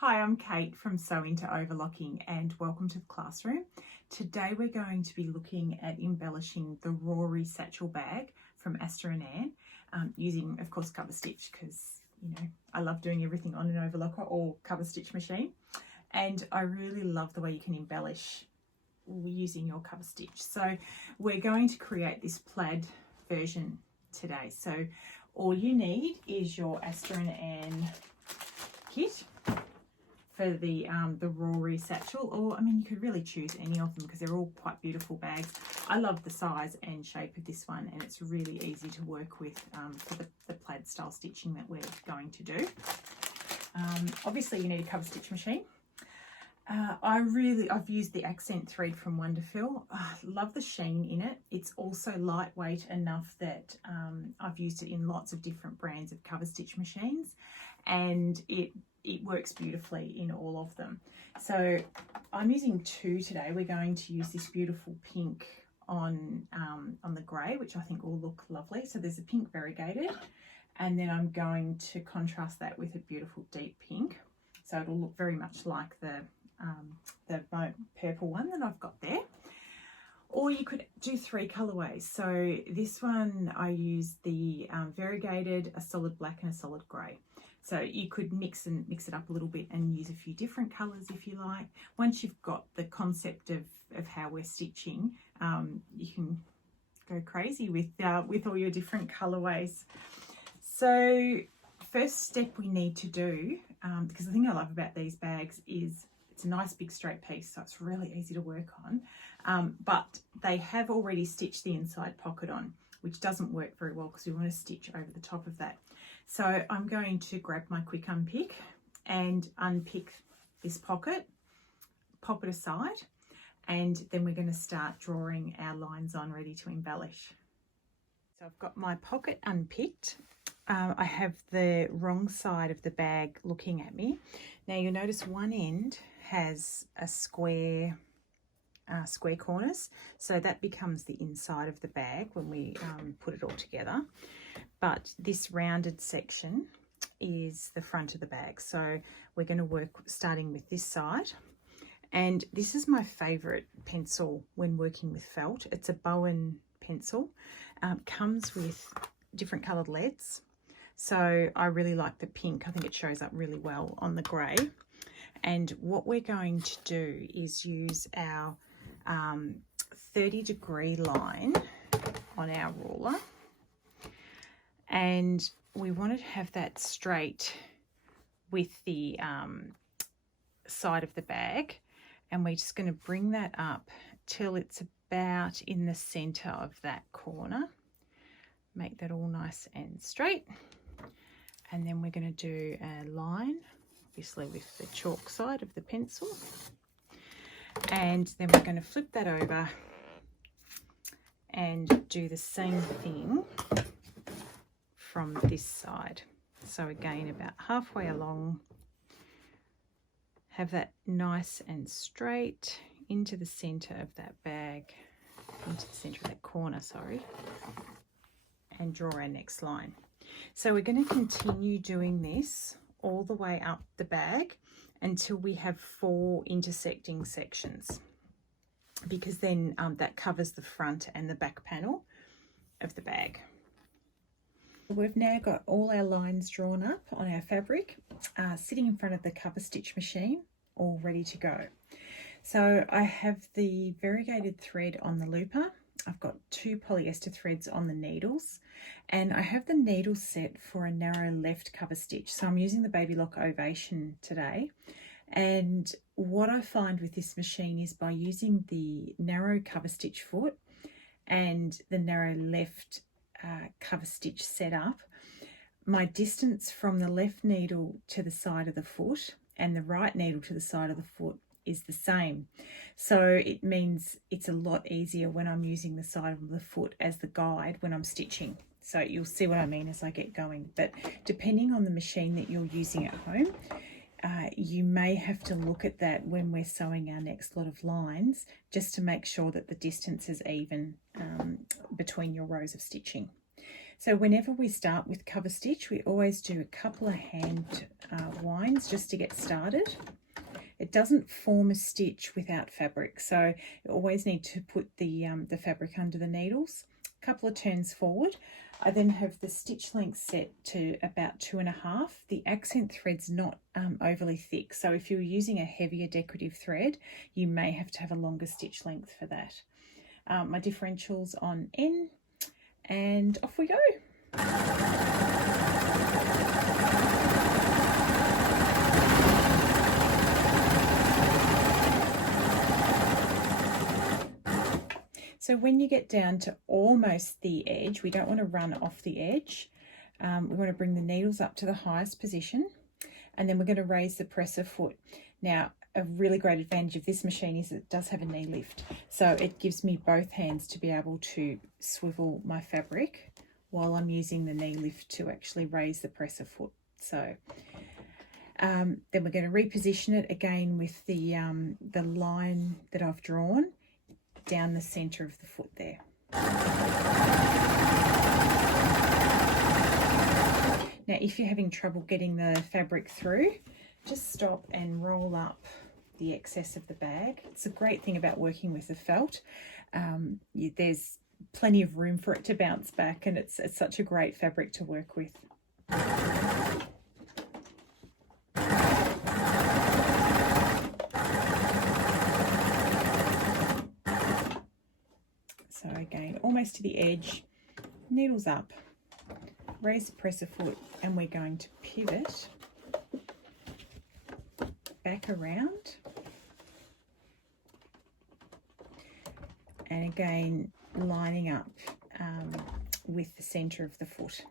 Hi, I'm Kate from Sew Into Overlocking and welcome to the classroom. Today we're going to be looking at embellishing the Rory Satchel Bag from Aster and Anne using, of course, Coverstitch because, you know, I love doing everything on an overlocker or Coverstitch machine. And I really love the way you can embellish using your Coverstitch. So we're going to create this plaid version today. So all you need is your Aster and Anne kit for the Rory Satchel, or I mean you could really choose any of them because they're all quite beautiful bags. I love the size and shape of this one, and it's really easy to work with for the plaid style stitching that we're going to do. Obviously you need a cover stitch machine. I've used the accent thread from Wonderfil. Love the sheen in it. It's also lightweight enough that I've used it in lots of different brands of cover stitch machines, and it works beautifully in all of them. So I'm using two today. We're going to use this beautiful pink on the grey, which I think will look lovely. So there's a pink variegated, and then I'm going to contrast that with a beautiful deep pink. So it'll look very much like the purple one that I've got there. Or you could do three colorways. So this one I use the variegated, a solid black and a solid grey. So you could mix it up a little bit and use a few different colors if you like. Once you've got the concept of how we're stitching, you can go crazy with all your different colorways. So first step we need to do, because the thing I love about these bags is it's a nice big straight piece, so it's really easy to work on, but they have already stitched the inside pocket on, which doesn't work very well because we want to stitch over the top of that. So I'm going to grab my quick unpick and unpick this pocket, pop it aside, and then we're going to start drawing our lines on ready to embellish. So I've got my pocket unpicked. I have the wrong side of the bag looking at me. Now you'll notice one end has a square corners, so that becomes the inside of the bag when we put it all together. But this rounded section is the front of the bag. So we're going to work starting with this side. And this is my favourite pencil when working with felt. It's a Bowen pencil. Comes with different coloured leads. So I really like the pink. I think it shows up really well on the grey. And what we're going to do is use our 30-degree line on our ruler. And we want to have that straight with the side of the bag. And we're just going to bring that up till it's about in the centre of that corner. Make that all nice and straight. And then we're going to do a line, obviously with the chalk side of the pencil. And then we're going to flip that over and do the same thing from this side. So again, about halfway along, have that nice and straight into the centre of that bag, into the centre of that corner, sorry, and draw our next line. So we're going to continue doing this all the way up the bag until we have 4 intersecting sections, because then that covers the front and the back panel of the bag. We've now got all our lines drawn up on our fabric, sitting in front of the cover stitch machine, all ready to go. So I have the variegated thread on the looper. I've got 2 polyester threads on the needles, and I have the needle set for a narrow left cover stitch. So I'm using the Baby Lock Ovation today. And what I find with this machine is by using the narrow cover stitch foot and the narrow left cover stitch setup, my distance from the left needle to the side of the foot and the right needle to the side of the foot is the same. So it means it's a lot easier when I'm using the side of the foot as the guide when I'm stitching. So you'll see what I mean as I get going. But depending on the machine that you're using at home, you may have to look at that when we're sewing our next lot of lines, just to make sure that the distance is even between your rows of stitching. So whenever we start with cover stitch, we always do a couple of hand winds just to get started. It doesn't form a stitch without fabric, so you always need to put the fabric under the needles. A couple of turns forward. I then have the stitch length set to about 2.5. The accent thread's not overly thick, so if you're using a heavier decorative thread, you may have to have a longer stitch length for that. My differentials on N, and off we go. So when you get down to almost the edge, we don't want to run off the edge. We want to bring the needles up to the highest position, and then we're going to raise the presser foot. Now, a really great advantage of this machine is it does have a knee lift. So it gives me both hands to be able to swivel my fabric while I'm using the knee lift to actually raise the presser foot. So then we're going to reposition it again with the line that I've drawn down the center of the foot there. Now, if you're having trouble getting the fabric through, just stop and roll up the excess of the bag. It's a great thing about working with the felt. There's plenty of room for it to bounce back, and it's such a great fabric to work with. So again, almost to the edge, needles up, raise the presser foot, and we're going to pivot back around. And again, lining up with the center of the foot.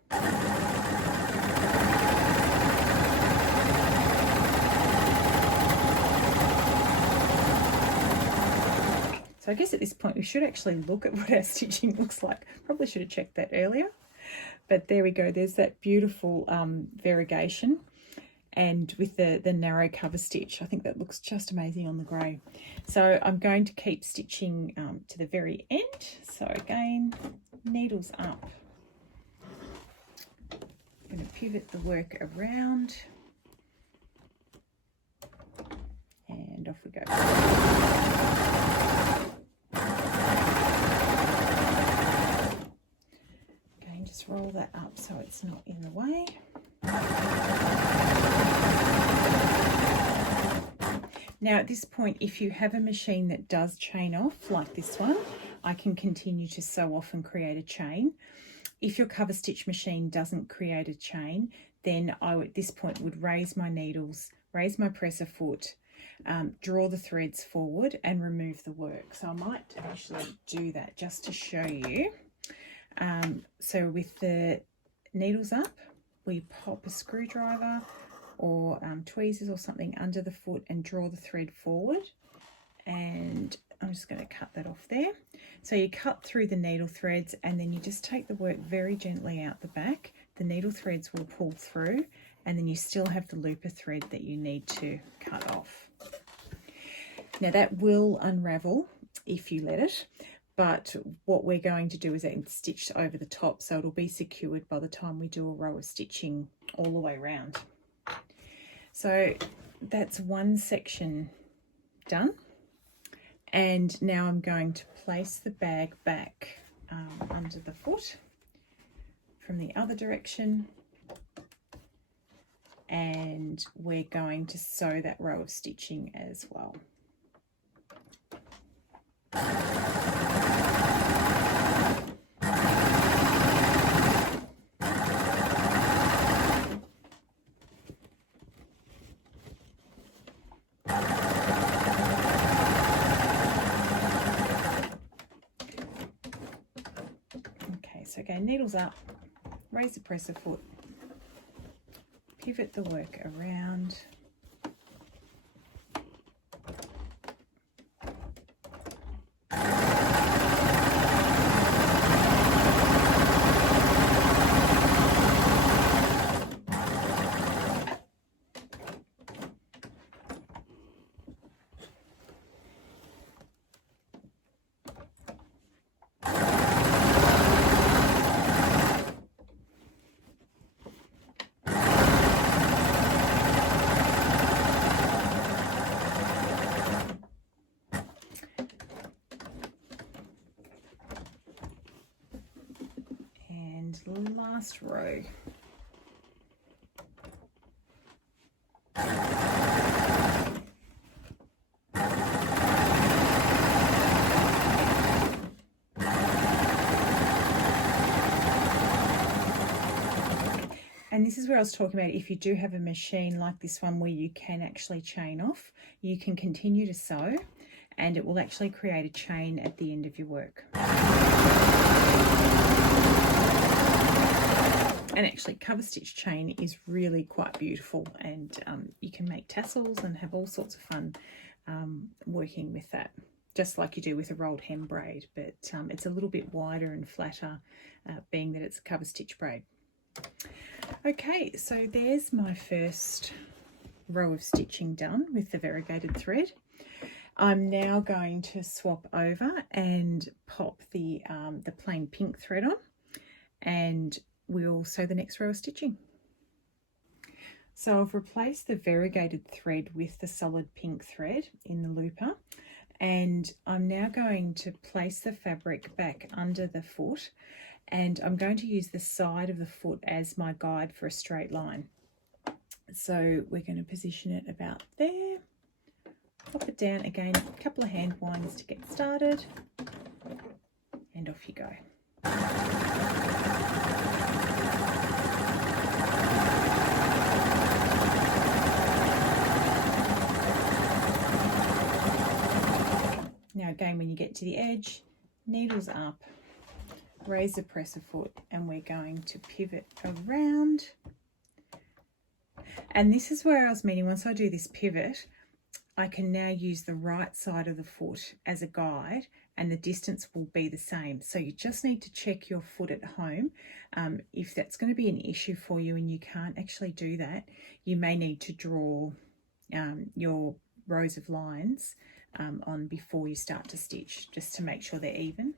So I guess at this point we should actually look at what our stitching looks like. Probably should have checked that earlier, but there we go. There's that beautiful variegation, and with the narrow cover stitch. I think that looks just amazing on the grey. So I'm going to keep stitching to the very end. So again, needles up. I'm going to pivot the work around, and off we go. Again, just roll that up so it's not in the way. Now at this point, if you have a machine that does chain off like this one, I can continue to sew off and create a chain. If your cover stitch machine doesn't create a chain, then I at this point would raise my needles, raise my presser foot, draw the threads forward and remove the work. So I might actually do that just to show you. So with the needles up, we pop a screwdriver or tweezers or something under the foot and draw the thread forward, and I'm just going to cut that off there. So you cut through the needle threads, and then you just take the work very gently out the back. The needle threads will pull through, and then you still have the looper thread that you need to cut off. Now that will unravel if you let it, but what we're going to do is then stitch over the top, so it'll be secured by the time we do a row of stitching all the way around. So that's one section done, and now I'm going to place the bag back under the foot from the other direction, and we're going to sew that row of stitching as well. So again, needles up, raise the presser foot, pivot the work around, last row. And this is where I was talking about, if you do have a machine like this one where you can actually chain off, you can continue to sew and it will actually create a chain at the end of your work. And actually, cover stitch chain is really quite beautiful, and you can make tassels and have all sorts of fun working with that, just like you do with a rolled hem braid, but it's a little bit wider and flatter, being that it's a cover stitch braid. Okay, so there's my first row of stitching done with the variegated thread. I'm now going to swap over and pop the plain pink thread on, and we'll sew the next row of stitching. So I've replaced the variegated thread with the solid pink thread in the looper, and I'm now going to place the fabric back under the foot, and I'm going to use the side of the foot as my guide for a straight line. So we're going to position it about there, pop it down again, a couple of hand winds to get started, and off you go. Now again, when you get to the edge, needles up, raise the presser foot, and we're going to pivot around. And this is where I was meaning, once I do this pivot, I can now use the right side of the foot as a guide, and the distance will be the same. So you just need to check your foot at home. If that's going to be an issue for you and you can't actually do that, you may need to draw your rows of lines on before you start to stitch, just to make sure they're even.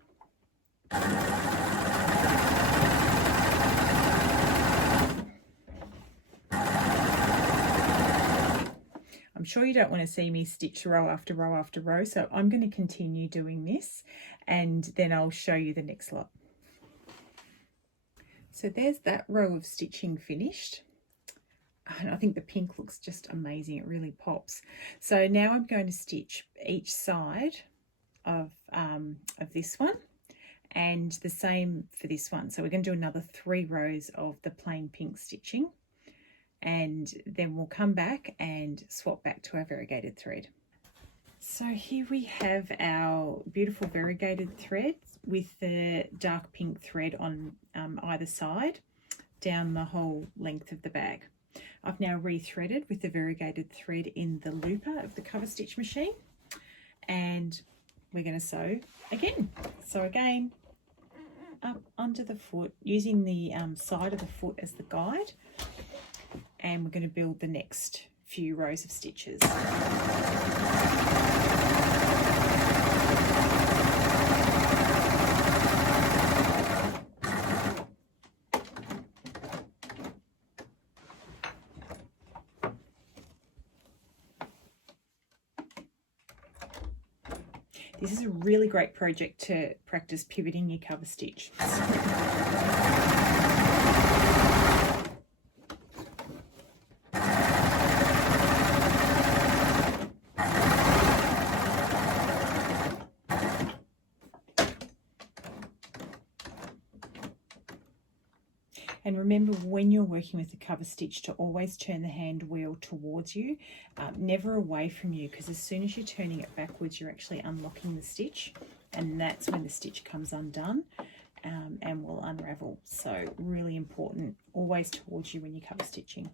I'm sure you don't want to see me stitch row after row after row, so I'm going to continue doing this and then I'll show you the next lot. So there's that row of stitching finished. And I think the pink looks just amazing, it really pops. So now I'm going to stitch each side of this one, and the same for this one. So we're going to do another 3 rows of the plain pink stitching, and then we'll come back and swap back to our variegated thread. So here we have our beautiful variegated thread with the dark pink thread on either side down the whole length of the bag. I've now rethreaded with the variegated thread in the looper of the cover stitch machine, and we're going to sew again. So again, up under the foot, using the side of the foot as the guide, and we're going to build the next few rows of stitches. This is a really great project to practice pivoting your cover stitch. And remember, when you're working with the cover stitch, to always turn the hand wheel towards you, never away from you, because as soon as you're turning it backwards, you're actually unlocking the stitch, and that's when the stitch comes undone and will unravel. So really important, always towards you when you're cover stitching.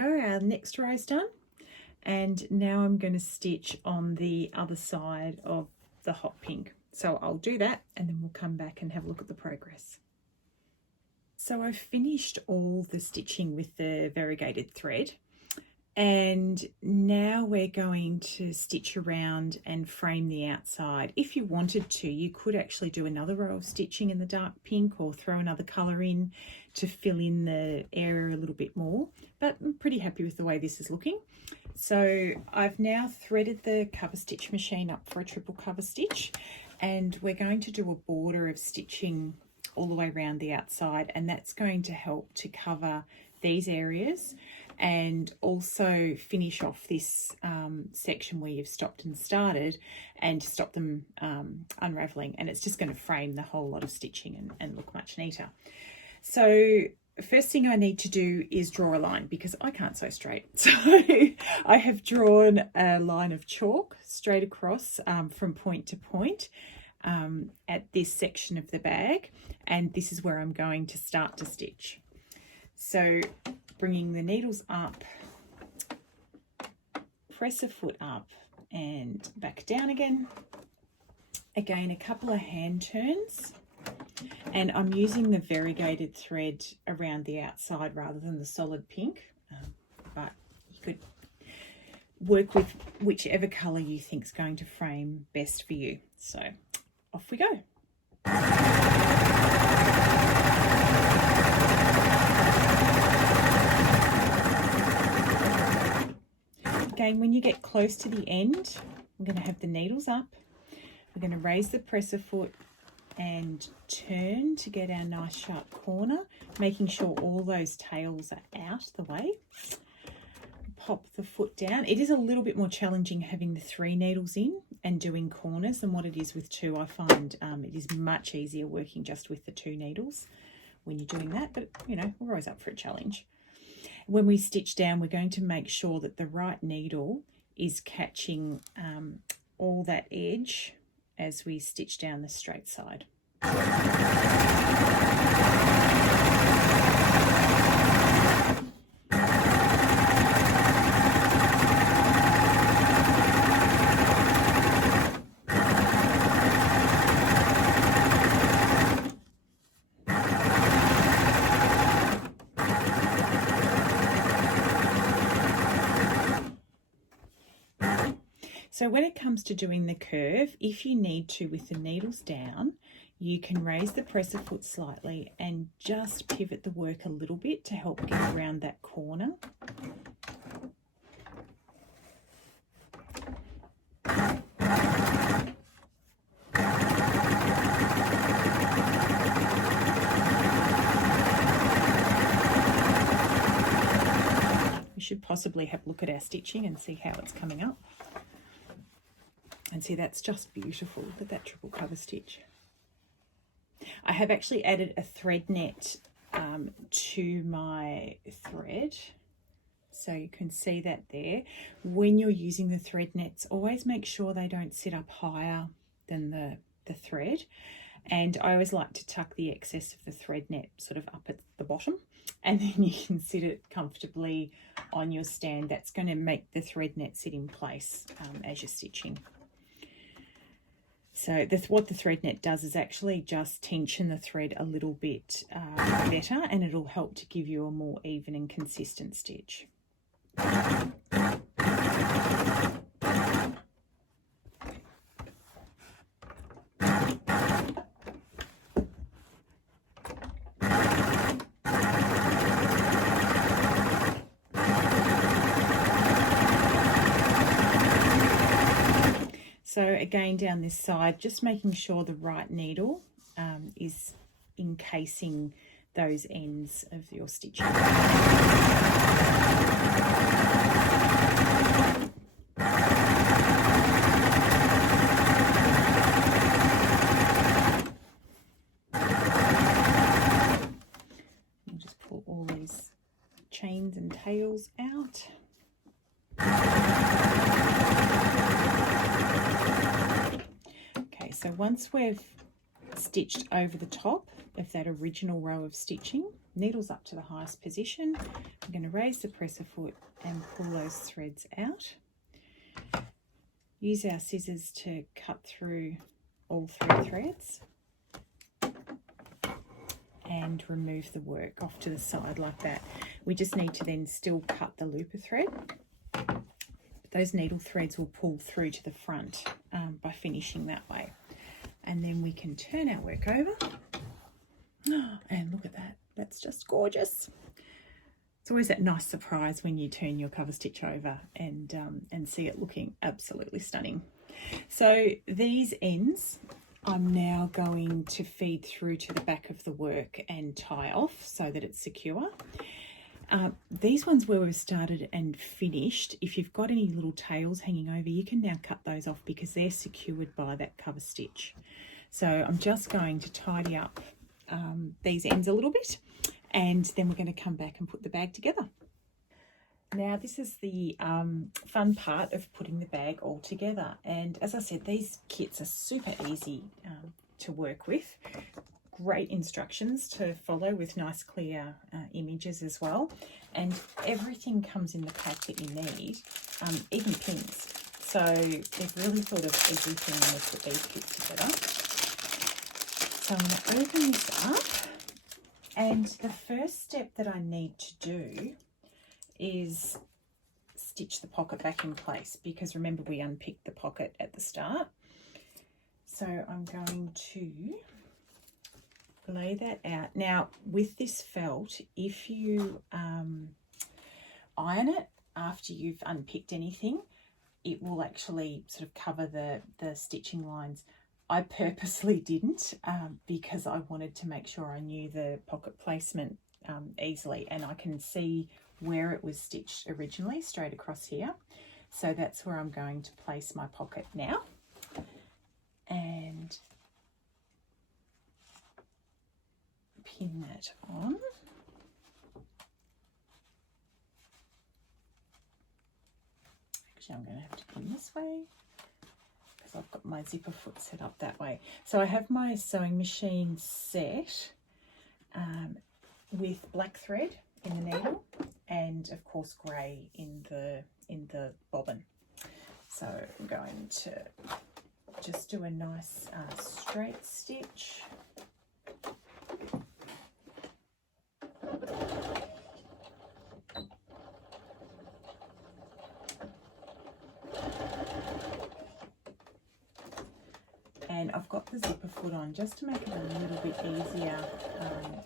go, our next row is done. And now I'm going to stitch on the other side of the hot pink. So I'll do that and then we'll come back and have a look at the progress. So I've finished all the stitching with the variegated thread, and now we're going to stitch around and frame the outside. If you wanted to, you could actually do another row of stitching in the dark pink or throw another colour in to fill in the area a little bit more, but I'm pretty happy with the way this is looking. So I've now threaded the cover stitch machine up for a triple cover stitch, and we're going to do a border of stitching all the way around the outside, and that's going to help to cover these areas and also finish off this section where you've stopped and started, and to stop them unraveling, and it's just going to frame the whole lot of stitching and look much neater. So first thing I need to do is draw a line, because I can't sew straight. So I have drawn a line of chalk straight across from point to point at this section of the bag, and this is where I'm going to start to stitch. So bringing the needles up, press a foot up and back down again. Again, a couple of hand turns, and I'm using the variegated thread around the outside rather than the solid pink, but you could work with whichever colour you think is going to frame best for you. So off we go. Again, when you get close to the end, I'm going to have the needles up. We're going to raise the presser foot and turn to get our nice sharp corner, making sure all those tails are out the way. Pop the foot down. It is a little bit more challenging having the 3 needles in and doing corners than what it is with 2. I find it is much easier working just with the 2 needles when you're doing that, but you know, we're always up for a challenge. When we stitch down, we're going to make sure that the right needle is catching all that edge as we stitch down the straight side. So when it comes to doing the curve, if you need to with the needles down, you can raise the presser foot slightly and just pivot the work a little bit to help get around that corner. We should possibly have a look at our stitching and see how it's coming up. And see, that's just beautiful. Look at that triple cover stitch. I have actually added a thread net to my thread, so you can see that there. When you're using the thread nets, always make sure they don't sit up higher than the thread, and I always like to tuck the excess of the thread net sort of up at the bottom, and then you can sit it comfortably on your stand. That's going to make the thread net sit in place as you're stitching. So what the thread net does is actually just tension the thread a little bit better, and it'll help to give you a more even and consistent stitch. So again, down this side, just making sure the right needle is encasing those ends of your stitching. We'll just pull all these chains and tails out. So once we've stitched over the top, of that original row of stitching. Needles up to the highest position. I'm going to raise the presser foot and pull those threads out. Use our scissors to cut through all 3 threads and remove the work off to the side like that. We just need to then still cut the looper thread. Those needle threads will pull through to the front by finishing that way. And then we can turn our work over. Oh, and look at that, that's just gorgeous. It's always that nice surprise when you turn your cover stitch over and see it looking absolutely stunning. So these ends I'm now going to feed through to the back of the work and tie off so that it's secure. These ones where we've started and finished, if you've got any little tails hanging over, you can now cut those off because they're secured by that cover stitch. So I'm just going to tidy up these ends a little bit, and then we're going to come back and put the bag together. Now this is the fun part of putting the bag all together, and as I said, these kits are super easy to work with. Great instructions to follow with nice clear images as well, and everything comes in the pack that you need, even pins. So they've really thought of everything when they put these kits together. So I'm going to open this up, and the first step that I need to do is stitch the pocket back in place, because remember we unpicked the pocket at the start. So I'm going to lay that out. Now with this felt, if you iron it after you've unpicked anything, it will actually sort of cover the stitching lines. I purposely didn't because I wanted to make sure I knew the pocket placement easily, and I can see where it was stitched originally straight across here. So that's where I'm going to place my pocket now, and pin that on. Actually, I'm going to have to pin this way because I've got my zipper foot set up that way. So I have my sewing machine set with black thread in the needle and of course grey in the bobbin. So I'm going to just do a nice straight stitch. And I've got the zipper foot on just to make it a little bit easier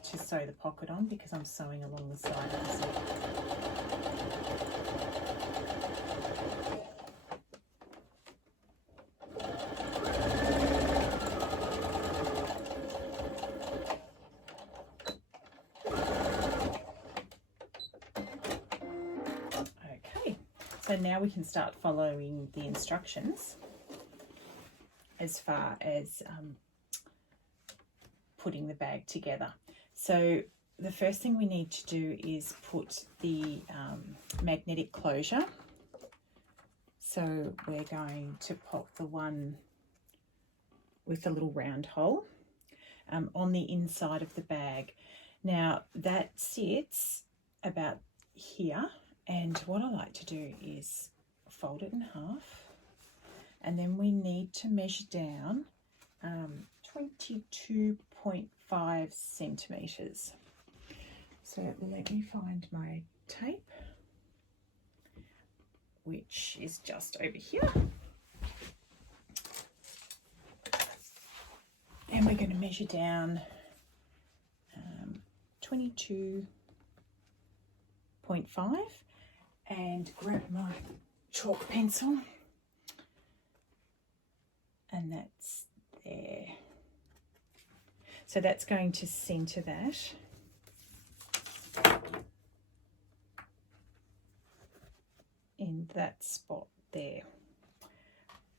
to sew the pocket on, because I'm sewing along the side of the zip. Okay, so now we can start following the instructions as far as putting the bag together. So the first thing we need to do is put the magnetic closure. So we're going to pop the one with the little round hole on the inside of the bag. Now that sits about here, and what I like to do is fold it in half. And then we need to measure down 22.5 centimetres. So let me find my tape, which is just over here. And we're going to measure down 22.5 and grab my chalk pencil. And that's there. So that's going to centre that. In that spot there.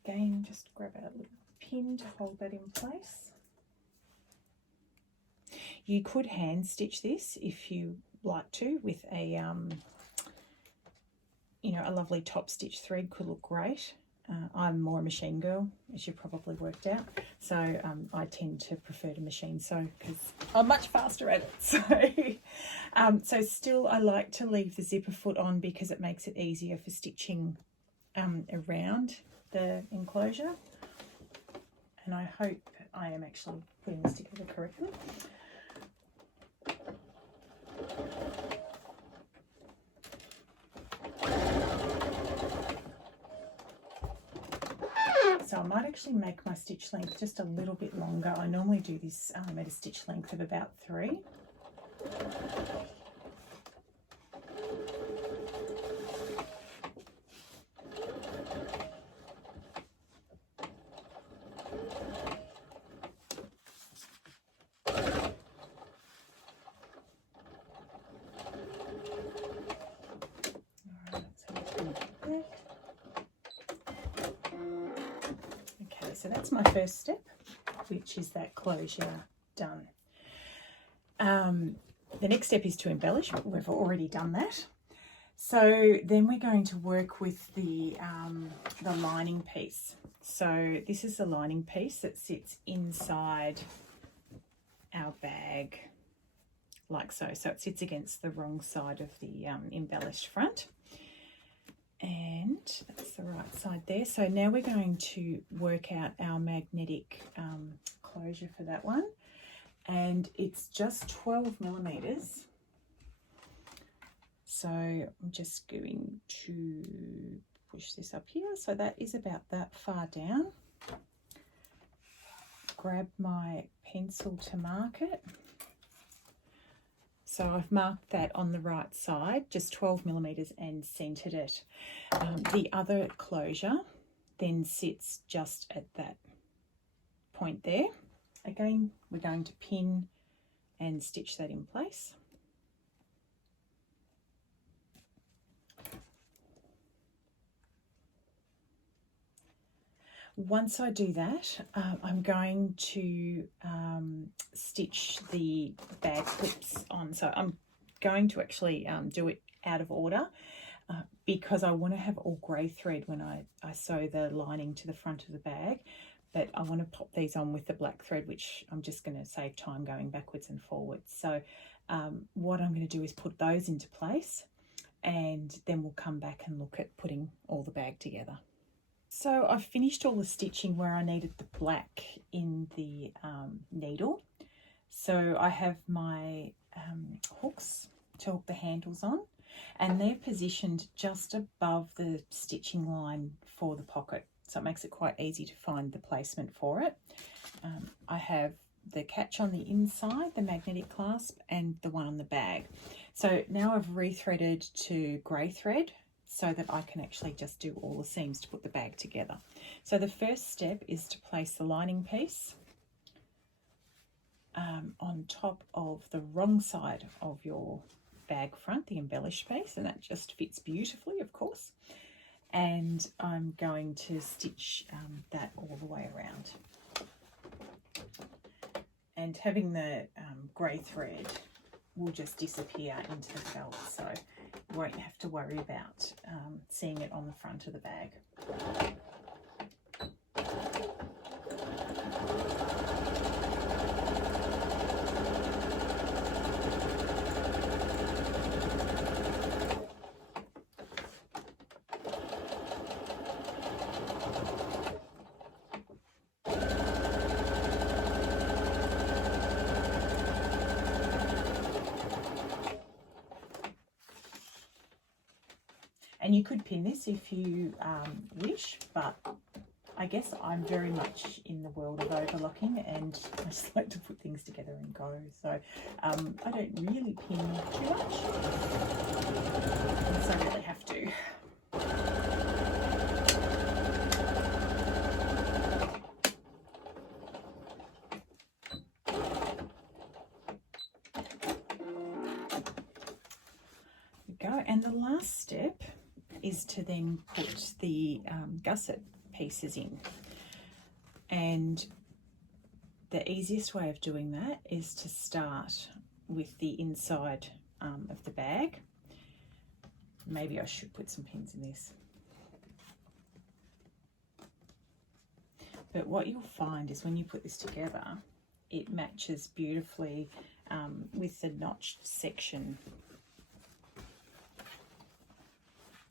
Again, just grab a little pin to hold that in place. You could hand stitch this if you like to with a, you know, a lovely top stitch thread could look great. I'm more a machine girl, as you've probably worked out. So I tend to prefer to machine sew because I'm much faster at it. So, so still I like to leave the zipper foot on because it makes it easier for stitching around the enclosure. And I hope I am actually putting this together correctly. So I might actually make my stitch length just a little bit longer. I normally do this at a stitch length of about 3. So that's my first step, which is that closure done. The next step is to embellish. We've already done that. So then we're going to work with the lining piece. So this is the lining piece that sits inside our bag, like so. So it sits against the wrong side of the embellished front. And that's the right side there. So now we're going to work out our magnetic closure for that one. And it's just 12 millimeters. So I'm just going to push this up here. So that is about that far down. Grab my pencil to mark it. So I've marked that on the right side, just 12 millimeters, and centered it. The other closure then sits just at that point there. Again, we're going to pin and stitch that in place. Once I do that, I'm going to stitch the bag clips on. So I'm going to actually do it out of order because I want to have all grey thread when I sew the lining to the front of the bag. But I want to pop these on with the black thread, which I'm just going to save time going backwards and forwards. So what I'm going to do is put those into place, and then we'll come back and look at putting all the bag together. So I've finished all the stitching where I needed the black in the needle. So I have my hooks to hook the handles on, and they're positioned just above the stitching line for the pocket. So it makes it quite easy to find the placement for it. I have the catch on the inside, the magnetic clasp, and the one on the bag. So now I've rethreaded to grey thread, so that I can actually just do all the seams to put the bag together. So the first step is to place the lining piece on top of the wrong side of your bag front, the embellished piece, and that just fits beautifully, of course. And I'm going to stitch that all the way around. And having the grey thread will just disappear into the felt, so you won't have to worry about seeing it on the front of the bag. And you could pin this if you wish, but I guess I'm very much in the world of overlocking, and I just like to put things together and go. So I don't really pin too much, unless I really have to. There we go. And the last step is to then put the gusset pieces in. And the easiest way of doing that is to start with the inside of the bag. Maybe I should put some pins in this. But what you'll find is when you put this together, it matches beautifully with the notched section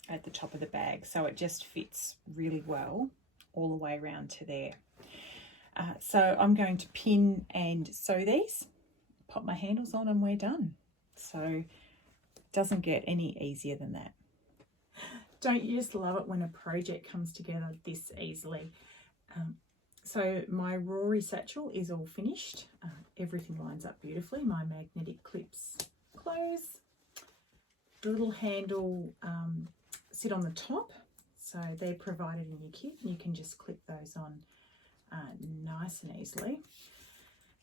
at the top of the bag. So it just fits really well all the way around to there. So I'm going to pin and sew these, pop my handles on, and we're done. So it doesn't get any easier than that. Don't you just love it when a project comes together this easily? So my Rory satchel is all finished. Everything lines up beautifully. My magnetic clips close. The little handle sit on the top, so they're provided in your kit. You can just clip those on nice and easily.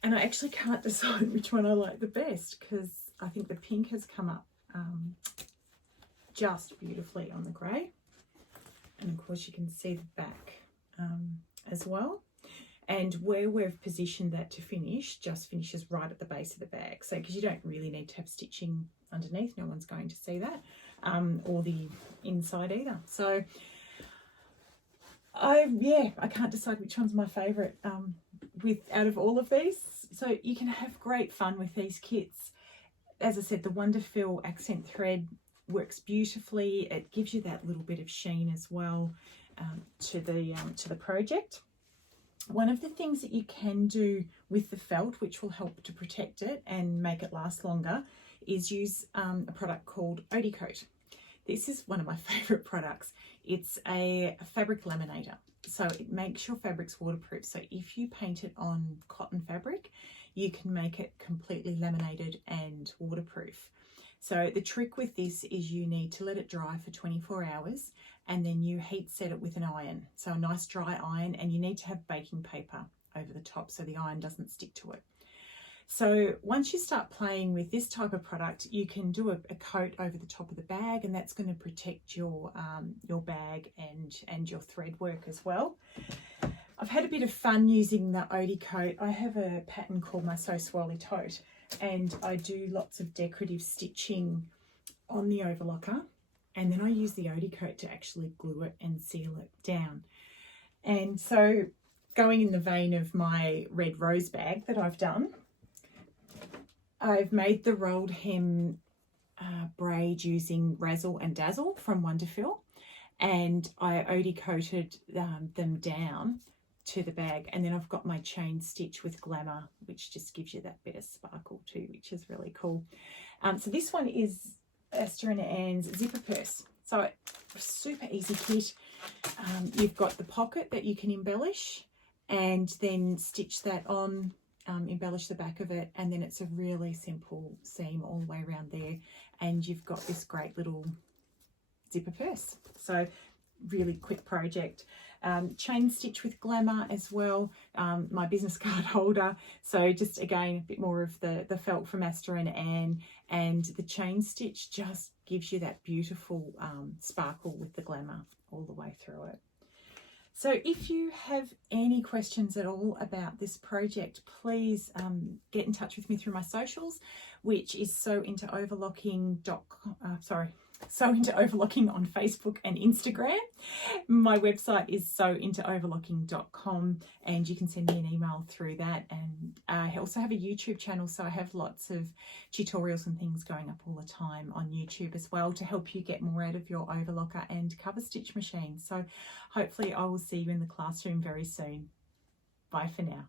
And I actually can't decide which one I like the best, because I think the pink has come up just beautifully on the grey. And of course you can see the back as well. And where we've positioned that to finish, just finishes right at the base of the bag. So, because you don't really need to have stitching underneath, no one's going to see that, or the inside either. So, I can't decide which one's my favourite out of all of these. So you can have great fun with these kits. As I said, the Wonderfil accent thread works beautifully. It gives you that little bit of sheen as well to the project. One of the things that you can do with the felt, which will help to protect it and make it last longer, is use a product called Odie Coat. This is one of my favourite products. It's a fabric laminator, so it makes your fabrics waterproof. So if you paint it on cotton fabric, you can make it completely laminated and waterproof. So the trick with this is you need to let it dry for 24 hours, and then you heat set it with an iron. So a nice dry iron, and you need to have baking paper over the top so the iron doesn't stick to it. So once you start playing with this type of product, you can do a coat over the top of the bag, and that's going to protect your bag and your thread work as well. I've had a bit of fun using the Odie Coat. I have a pattern called my So Swirly Tote, and I do lots of decorative stitching on the overlocker, and then I use the Odie Coat to actually glue it and seal it down. And so, going in the vein of my red rose bag that I've done, I've made the rolled hem braid using Razzle and Dazzle from Wonderfil, and I Odie coated them down to the bag, and then I've got my chain stitch with Glamour, which just gives you that bit of sparkle too, which is really cool. So this one is Aster and Anne's zipper purse. So super easy kit. You've got the pocket that you can embellish and then stitch that on, embellish the back of it, and then it's a really simple seam all the way around there, and you've got this great little zipper purse. So really quick project. Chain stitch with Glamour as well, my business card holder. So just again a bit more of the felt from Aster and Anne, and the chain stitch just gives you that beautiful sparkle with the Glamour all the way through it. So if you have any questions at all about this project, please get in touch with me through my socials, which is sewintoverlocking on Facebook and Instagram. My website is sewintoverlocking.com, and you can send me an email through that. And I also have a YouTube channel, so I have lots of tutorials and things going up all the time on YouTube as well to help you get more out of your overlocker and cover stitch machine. So hopefully I will see you in the classroom very soon. Bye for now.